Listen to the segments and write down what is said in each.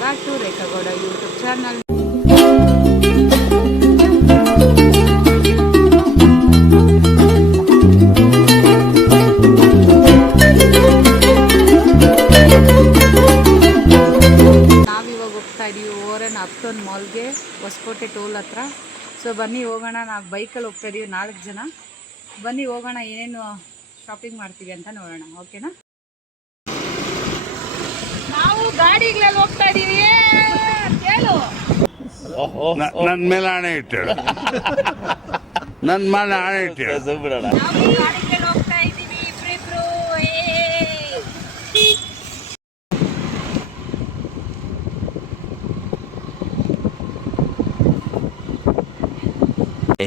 Back to Rekha Gowda YouTube channel. ನಾವಿವಾಗ ಹೋಗ್ತಾ ಇದೀವಿ ಓರನ್ ಅಪ್ಟೌನ್ ಮಾಲ್ಗೆ, ಹೊಸಕೋಟೆ ಟೋಲ್ ಹತ್ರ. ಸೊ ಬನ್ನಿ ಹೋಗೋಣ. ನಾವು ಬೈಕಲ್ಲಿ ಹೋಗ್ತಾ ಇದೀವಿ 4 ಜನ. ಬನ್ನಿ ಹೋಗೋಣ, ಏನೇನು ಶಾಪಿಂಗ್ ಮಾಡ್ತೀವಿ ಅಂತ ನೋಡೋಣ. ಓಕೆನಾ? ನಾವು ಗಾಡಿಗಳಲ್ಲಿ ಹೋಗ್ತಾ ಇದೀವಿ. ಹೇಳು, ನನ್ನ ಮೇಲೆ ಆಣೆ ಇಟ್ಟೇಳು, ನನ್ನ ಮೇಲೆ ಆಣೆ ಇಟ್ಟೇಳು. ನಾವು ಗಾಡಿಗಳಲ್ಲಿ ಹೋಗ್ತಾ ಇದೀವಿ ಇಬ್ರಿಬ್ರು.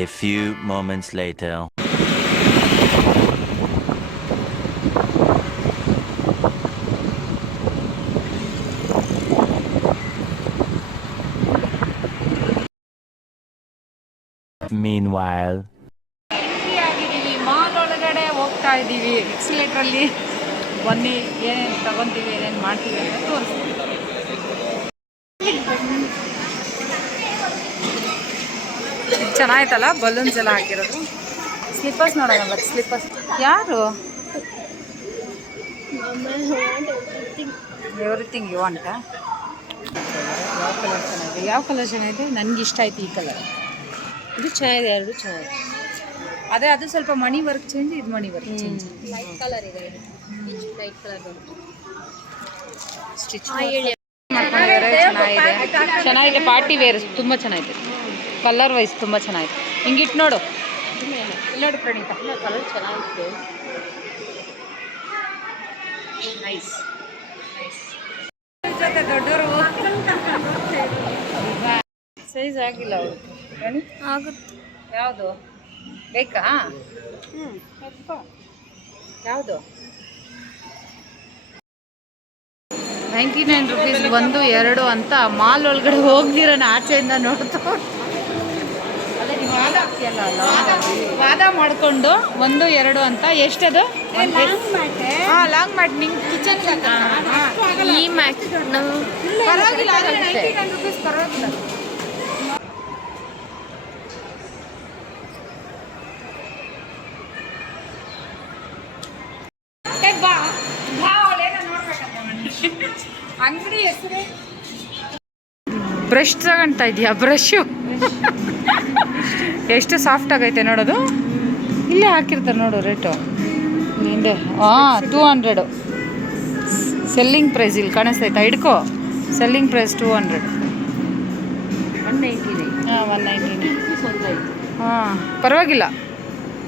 A few moments later. Meanwhile, ಆಗಿದ್ದೀವಿ ಮಾಲ್ ಒಳಗಡೆ ಹೋಗ್ತಾ ಇದ್ದೀವಿ. ಎಕ್ಸಿಲೇಟ್ರಲ್ಲಿ ಬನ್ನಿ, ಏನೇನು ತಗೊಂತೀವಿ, ಏನೇನು ಮಾಡ್ತೀವಿ ಅಂತ ತೋರಿಸ್ತೀವಿ. ಚೆನ್ನಾಯ್ತಲ್ಲ, ಬಲೂನ್ಸ್ ಎಲ್ಲ ಹಾಕಿರೋದು. ಸ್ಲಿಪ್ಪರ್ಸ್ ನೋಡೋಣ, ಬಟ್ ಸ್ಲಿಪ್ಪರ್ಸ್ ಯಾರು? Everything you want. ಯಾವ ಕಲರ್ ಚೆನ್ನಾಗಿದೆ? ಯಾವ ಕಲರ್ ಚೆನ್ನಾಗಿದೆ? ನನಗೆ ಇಷ್ಟ ಆಯ್ತು ಈ ಕಲರ್. ಇದು ಚೆನ್ನಾಗಿದೆ, ಎರಡು ಚೆನ್ನಾಗಿದೆ. ಅದೇ ಅದು ಸ್ವಲ್ಪ ಮಣಿ ವರ್ಕ್ ಚೇಂಜ್, ಇದು ಮಣಿ ವರ್ಕ್ ಚೇಂಜ್. ಲೈಟ್ ಕಲರ್ ಇದೆ, ಲೈಟ್ ಕಲರ್ ಸ್ಟಿಚ್ ಮಾಡ್ಕೊಂಡಿದ್ದಾರೆ. ಚೆನ್ನಾಗಿದೆ, ಪಾರ್ಟಿ ವೇರ್ ತುಂಬ ಚೆನ್ನಾಗಿದೆ. ಕಲರ್ ವೈಸ್ ತುಂಬ ಚೆನ್ನಾಗಿದೆ. ಹಿಂಗಿಟ್ಟು ನೋಡು, ಇಲ್ಲಿ ನೋಡಿ ಪ್ರಣೀತ, ಕಲರ್ ಚೆನ್ನಾಗಿತ್ತು. Nice nice. ಜೊತೆ ದೊಡ್ಡವರು ಸೈಜ್ ಆಗಿಲ್ಲ ಅವ್ರಿಗೆ. ಆಗುತ್ತೆ. ಯಾವುದು ಬೇಕಾ? ಯಾವುದು? 99 ರೂಪೀಸ್ 1 2 ಅಂತ ಮಾಲ್ ಒಳಗಡೆ ಹೋಗ್ದಿರೋಣ ಆಚೆಯಿಂದ ನೋಡ್ತಾ ವಾದ ಮಾಡಿಕೊಂಡು 1 2 ಅಂತ. ಎಷ್ಟದು? Long mat. ನಿಂಗೆ ಕಿಚನ್ ಈ ಮ್ಯಾಟ್ ಪರವಾಗಿಲ್ಲ, 99 ರೂಪೀಸ್ ಪರವಾಗಿಲ್ಲ. ಅಂಗಡಿ ಹೆಸರು ಬ್ರಷ್ ತಗೊಂತಾ ಇದೀಯಾ? ಬ್ರಷು ಎಷ್ಟು ಸಾಫ್ಟ್ ಆಗೈತೆ ನೋಡೋದು. ಇಲ್ಲೇ ಹಾಕಿರ್ತಾರೆ ನೋಡು ರೇಟು. ಹಿಂದೆ 200 ಸೆಲ್ಲಿಂಗ್ ಪ್ರೈಸ್. ಇಲ್ಲಿ ಕಾಣಿಸ್ತೈತಾ? ಹಿಡ್ಕೋ. Selling price 200. 199. ಹಾಂ, ಪರವಾಗಿಲ್ಲ.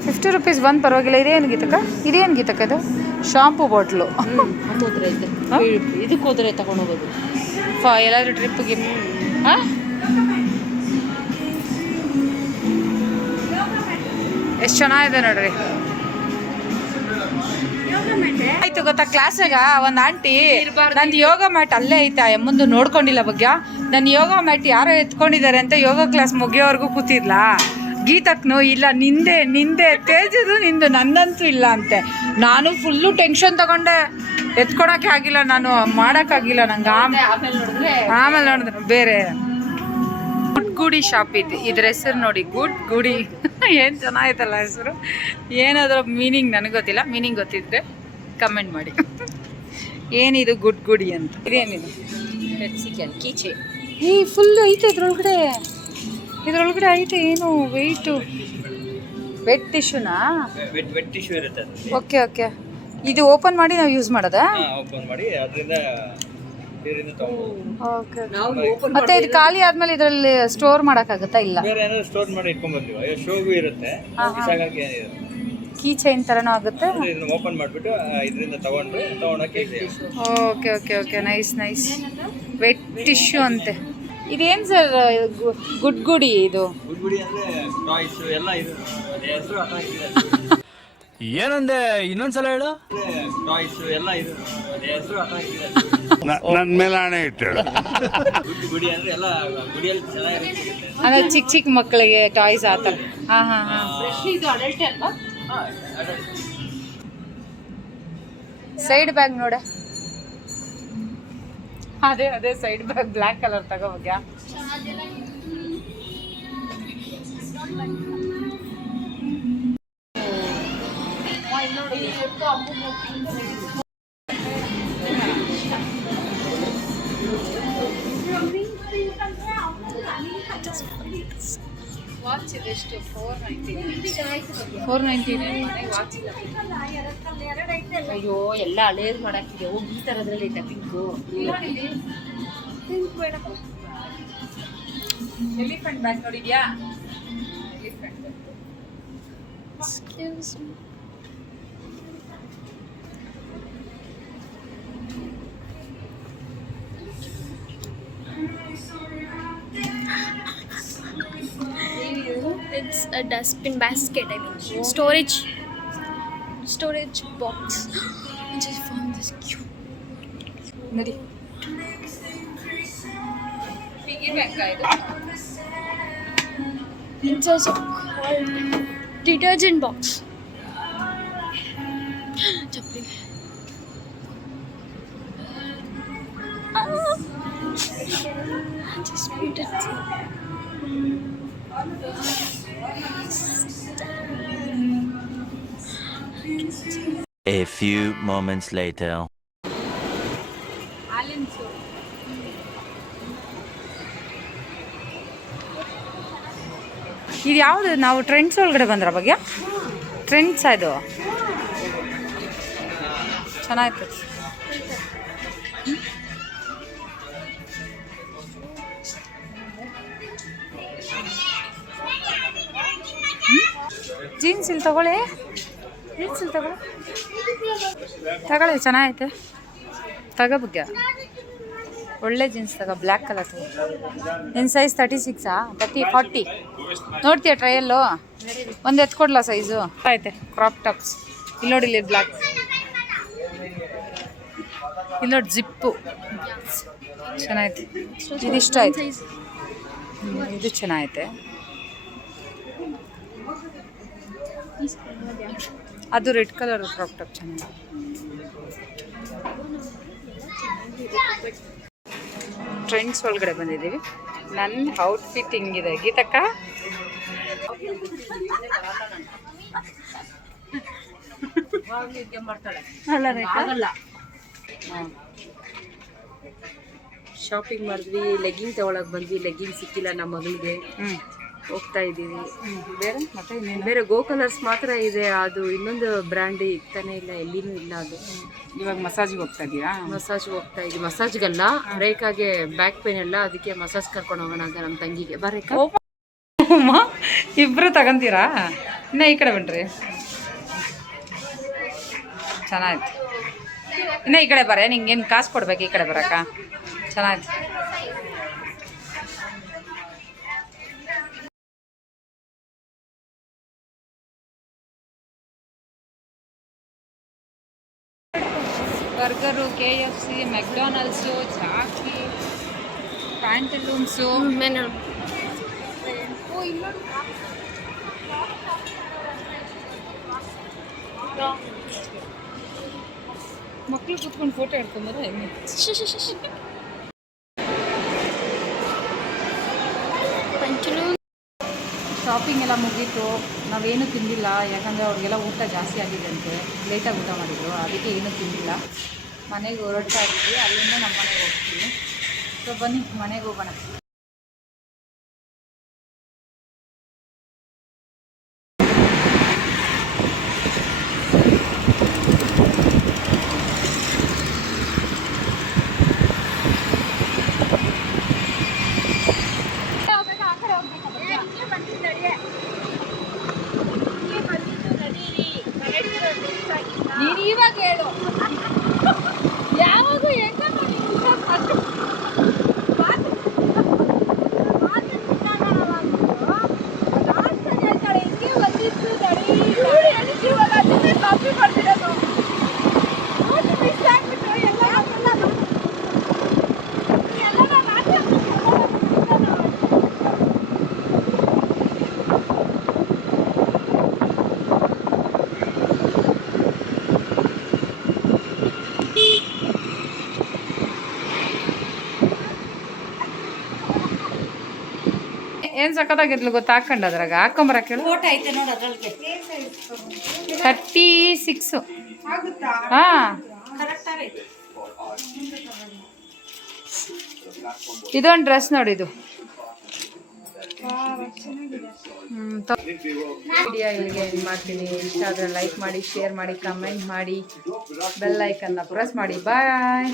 50 ರೂಪೀಸ್ ಬಂದು ಪರವಾಗಿಲ್ಲ. ಇದೇನು ಗೀತಕ್ಕ? ಇದೇನು ಗೀತಕ್ಕ? ಇದು ಶಾಂಪೂ ಬಾಟ್ಲು. ಇದಕ್ಕೆ ಹೋದ್ರೆ ತಗೊಂಡೋಗೋದು ಎಲ್ಲಾದ್ರೂ ಟ್ರಿಪ್ಗೆ. ಹಾಂ, ಎಷ್ಟು ಚೆನ್ನಾಗಿದೆ ನೋಡ್ರಿ. ಆಯ್ತು ಗೊತ್ತಾ, ಕ್ಲಾಸಾಗ ಒಂದು ಆಂಟಿ ನಂದು ಯೋಗ ಮ್ಯಾಟ್ ಅಲ್ಲೇ ಐತೆ, ಮುಂದೆ ನೋಡ್ಕೊಂಡಿಲ್ಲ ಬಗ್ಗೆ. ನನ್ನ ಯೋಗ ಮ್ಯಾಟ್ ಯಾರೋ ಎತ್ಕೊಂಡಿದ್ದಾರೆ ಅಂತ ಯೋಗ ಕ್ಲಾಸ್ ಮುಗಿಯೋವರೆಗೂ ಕೂತಿದ್ಲಾ. ಗೀತಕ್ನು ಇಲ್ಲ, ನಿಂದೆ ತೇಜದು ನಿಂದು, ನಂದಂತೂ ಇಲ್ಲ ಅಂತೆ. ನಾನು ಫುಲ್ಲು ಟೆನ್ಷನ್ ತಗೊಂಡೆ, ಎತ್ಕೊಳಕ್ಕೆ ಆಗಿಲ್ಲ, ನಾನು ಮಾಡೋಕ್ಕಾಗಿಲ್ಲ ನಂಗೆ. ಆಮೇಲೆ ನೋಡಿದ್ರೆ ಬೇರೆ ಗುಡ್ ಗುಡಿ ಶಾಪ್ ಇದು. ಇದ್ರ ಹೆಸರು ನೋಡಿ, ಗುಡ್ ಗುಡಿ. ಏನು ಚೆನ್ನಾಗಿತ್ತಲ್ಲ ಹೆಸರು. ಏನಾದ್ರ ಮೀನಿಂಗ್ ನನಗೆ ಗೊತ್ತಿಲ್ಲ. ಮೀನಿಂಗ್ ಗೊತ್ತಿದ್ರೆ ಕಮೆಂಟ್ ಮಾಡಿ. ಏನಿದು ಗುಡ್ ಗುಡಿ ಅಂತ? ಇದೇನಿದು? ಮೆಕ್ಸಿಕನ್ ಕೀಚೆ. ಫುಲ್ ಐತೆ ಇದ್ರೊಳಗಡೆ. ಇದ್ರೊಳಗಡೆ ಐತೆ ಏನು ವೆಯ್ಟು? ವೆಟ್ ಟಿಶ್ಯೂನಾ? ವೆಟ್ ಟಿಶ್ಯೂ ಇರುತ್ತೆ. Okay okay. ಇದು ಓಪನ್ ಮಾಡಿ ನಾವು ಯೂಸ್ ಮಾಡೋದಾ? ಓಪನ್ ಮಾಡಿ ಅದರಿಂದ ಓಕೆ. ಮತ್ತೆ ಇದು ಖಾಲಿ ಆದ್ಮೇಲೆ ಇದರಲ್ಲಿ ಸ್ಟೋರ್ ಮಾಡೋಕ್ಕಾಗುತ್ತಾ? ಇಲ್ಲ, ಬೇರೆ ಏನಾದ್ರು ಸ್ಟೋರ್ ಮಾಡಿ ಇಟ್ಕೊಂಡ್ ಬರ್ತೀವಿ. ಶೋಗೂ ಇರುತ್ತೆ, ಕೀ ಚೈನ್ ಥರನೂ ಆಗುತ್ತೆ. ಇದನ್ನ ಓಪನ್ ಮಾಡಿಬಿಟ್ಟು ಇದರಿಂದ ತಗೊಂಡೋಕೆ. Okay okay okay. Nice nice. Wet tissue ಅಂತೆ. ಇದೇನು ಸರ್ ಗುಡ್ ಗುಡಿ? ಇದು ಗುಡ್ ಗುಡಿ ಅಂದ್ರೆ ಟಾಯ್ಸ್ ಎಲ್ಲ ಇದು ಹೆಸರು ಏನಂದೆ? ಇನ್ನೊಂದ್ಸಲ ಹೇಳು. ಟಾಯ್ಸ್ ಎಲ್ಲ ಇದು ಹೆಸರು ನನ್ನ ಮೇಲೆ ಆಣೆ ಇಟ್ಟೇಳು. ಗುಡ್ ಗುಡಿ ಅಂದ್ರೆ ಎಲ್ಲ ಗುಡಿಯಲ್ಲಿ ಚೆನ್ನಾಗಿರುತ್ತೆ. ಅಂದ್ರೆ ಚಿಕ್ಕ ಚಿಕ್ಕ ಮಕ್ಕಳಿಗೆ ಟಾಯ್ಸ್ ಆ ಥರ. ಹಾಂ ಹಾಂ ಹಾಂ. ಇದು ಅಡಲ್ಟ್ ಅಲ್ವಾ? ಸೈಡ್ ಬ್ಯಾಗ್ ನೋಡ. ಅದೇ ಸೈಡ್ ಬ್ಯಾಗ್ ಬ್ಲ್ಯಾಕ್ ಕಲರ್ ತಗೋ ಬಗ್ಗೆ. ವಾಚ್ ಇದೆಷ್ಟು? 499 ವಾಚ್ ಇಲ್ಲ. ಅಯ್ಯೋ ಎಲ್ಲ ಹಳೇದು ಮಾಡಾಕಿದೆ. ಹೋಗಿ ಈ ಥರದ್ರಲ್ಲಿ ಐತೆ ಪಿಂಕು. ಎಲಿಫೆಂಟ್ ಬ್ಯಾಗ್ ನೋಡಿದ್ಯಾ? It's a dustbin basket. I mean, storage box. I just found this cute. ನೋಡಿ ಪಿಗಿ ಬ್ಯಾಂಕ್ ಇದು. It's also called detergent box. Chapli. Just put it. A few moments later. ಇದು ಯಾವುದು? ನಾವು ಟ್ರೆಂಡ್ಸ್ ಒಳಗಡೆ ಬಂದ್ರ ಬಗ್ಗೆ trends ಅದು ಚೆನ್ನಾಗಿತ್ತು. ಜೀನ್ಸ್ ಇಲ್ಲಿ ತಗೊಳ್ಳಿ, ತಗೊಳ್ಳಿ ಚೆನ್ನಾಗೈತೆ. ತಗೋ ಬಗ್ಗೆ ಒಳ್ಳೆ ಜೀನ್ಸ್ ತಗೋ, ಬ್ಲ್ಯಾಕ್ ಕಲರ್ ತಗೋ. ನಿನ್ನ ಸೈಜ್ 36 40 ನೋಡ್ತೀಯ ಟ್ರಯಲ್ಲು? ಒಂದು ಎತ್ಕೊಡ್ಲ ಸೈಜು ಐತೆ. ಕ್ರಾಪ್ ಟಾಪ್ಸ್ ಇಲ್ಲಿ ನೋಡಿ, ಇಲ್ಲಿ ಬ್ಲ್ಯಾಕ್, ಇಲ್ಲಿ ನೋಡಿ ಜಿಪ್ಪು ಚೆನ್ನಾಗೈತೆ. ಇದಿಷ್ಟ ಆಯ್ತು, ಇದು ಚೆನ್ನಾಗೈತೆ. ಅದು ರೆಡ್ ಕಲರ್ ಕ್ರಾಪ್ ಟಾಪ್ ಚೆನ್ನಾಗಿದೆ. ಟ್ರೆಂಡ್ಸ್ ಒಳಗಡೆ ಬಂದಿದ್ದೀವಿ. ನನ್ನ ಔಟ್ಫಿಟ್ ಹಿಂಗಿದೆ ಗೀತಕ್ಕ. ಶಾಪಿಂಗ್ ಮಾಡಿದ್ವಿ, ಲೆಗ್ಗಿಂಗ್ ತಗೊಳಕ್ ಬಂದ್ವಿ. ಲೆಗ್ಗಿಂಗ್ ಸಿಕ್ಕಿಲ್ಲ ನಮ್ಮ ಮಗಳಿಗೆ. ಹೋಗ್ತಾ ಇದ್ದೀವಿ. ಬೇರೆ ಮತ್ತೆ ಬೇರೆ ಗೋ ಕಲರ್ಸ್ ಮಾತ್ರ ಇದೆ. ಅದು ಇನ್ನೊಂದು ಬ್ರ್ಯಾಂಡ್ ಇರ್ತಾನೆ ಇಲ್ಲ, ಎಲ್ಲಿನೂ ಇಲ್ಲ. ಅದು ಇವಾಗ ಮಸಾಜಿಗೆ ಹೋಗ್ತಾ ಇದೀಯಾ? ಮಸಾಜ್ ಹೋಗ್ತಾ ಇದ್ದೀವಿ. ಮಸಾಜ್ಗಲ್ಲ, ರೇಖಾಗೆ ಬ್ಯಾಕ್ ಪೇನ್ ಎಲ್ಲ, ಅದಕ್ಕೆ ಮಸಾಜ್ ಕರ್ಕೊಂಡು ಹೋಗೋಣ ಅಂತ ನಮ್ಮ ತಂಗಿಗೆ. ಬರೇಖಾ ಇಬ್ರು ತಗೊಂತೀರಾ? ಇನ್ನ ಈ ಕಡೆ ಬನ್ರಿ, ಚೆನ್ನಾಯ್ತು. ಇನ್ನ ಈ ಕಡೆ ಬರ, ನಿಂಗೇನು ಕಾಸು ಕೊಡ್ಬೇಕು ಈ ಕಡೆ ಬರಕ್ಕ? ಚೆನ್ನಾಯ್ತು. ಬರ್ಗರು, KFC, ಮೆಕ್ಡೊನಾಲ್ಡ್ಸು, ಚಾಕಿ, ಪ್ಯಾಂಟಲೂನ್ಸು. ಮಕ್ಕಳು ಕೂತ್ಕೊಂಡು ಫೋಟೋ ಹಿಡ್ಕೊಂಬಾರ. ಶಾಪಿಂಗ್ ಎಲ್ಲ ಮುಗೀತು. ನಾವೇನು ತಿಂದಿಲ್ಲ, ಯಾಕಂದರೆ ಅವ್ರಿಗೆಲ್ಲ ಊಟ ಜಾಸ್ತಿ ಆಗಿದೆ ಅಂತೆ, ಲೇಟಾಗಿ ಊಟ ಮಾಡಿದ್ರು, ಅದಕ್ಕೆ ಏನೂ ತಿಂದಿಲ್ಲ. ಮನೆಗೆ ಹೊರಡ್ತಾ ಇದ್ದೀವಿ, ಅಲ್ಲಿಂದ ನಮ್ಮ ಮನೆಗೆ ಹೋಗ್ತೀವಿ. ಸೊ ಬನ್ನಿ ಮನೆಗೆ ಹೋಗೋಣ. ನೀನು ಇವಾಗ ಹೇಳು, ಯಾವಾಗ ಹೆಂಗ ಏನು ಸಕ್ಕತ್ತಾಗಿದ್ಲು ಗೊತ್ತಾ ಹಾಕೊಂಡು ಅದ್ರಾಗ ಹಾಕೊಂಬರಕ್ಕೆ ಹೇಳು. 36 ಹಾಂ. ಇದೊಂದು ಡ್ರೆಸ್ ನೋಡಿದು. ವಿಡಿಯೋ ಇಲ್ಲಿಗೆ ಎಂಡ್ ಮಾಡ್ತೀನಿ. ಇಷ್ಟ ಆದರೆ ಲೈಕ್ ಮಾಡಿ, ಶೇರ್ ಮಾಡಿ, ಕಮೆಂಟ್ ಮಾಡಿ, ಬೆಲ್ ಐಕನ್ನ ಪ್ರೆಸ್ ಮಾಡಿ. ಬಾಯ್.